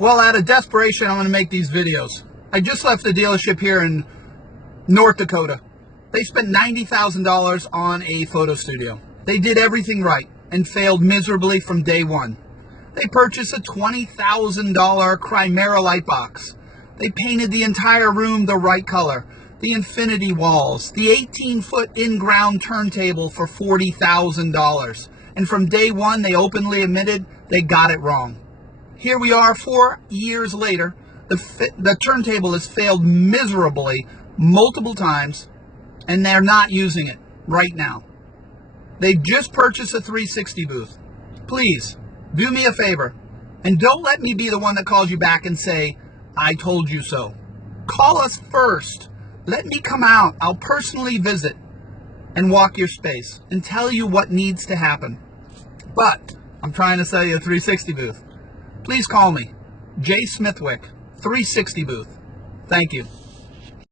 Well, out of desperation, I'm going to make these videos. I just left the dealership here in North Dakota. They spent $90,000 on a photo studio. They did everything right and failed miserably from day one. They purchased a $20,000 Chimera light box. They painted the entire room the right color, the infinity walls, the 18-foot in-ground turntable for $40,000. And from day one, they openly admitted they got it wrong. Here we are 4 years later. The turntable has failed miserably multiple times, and they're not using it right now. They just purchased a 360 booth. Please, do me a favor, and don't let me be the one that calls you back and say, I told you so. Call us first. Let me come out. I'll personally visit and walk your space and tell you what needs to happen. But I'm trying to sell you a 360 booth. Please call me, Jay Smithwick, 360 booth. Thank you.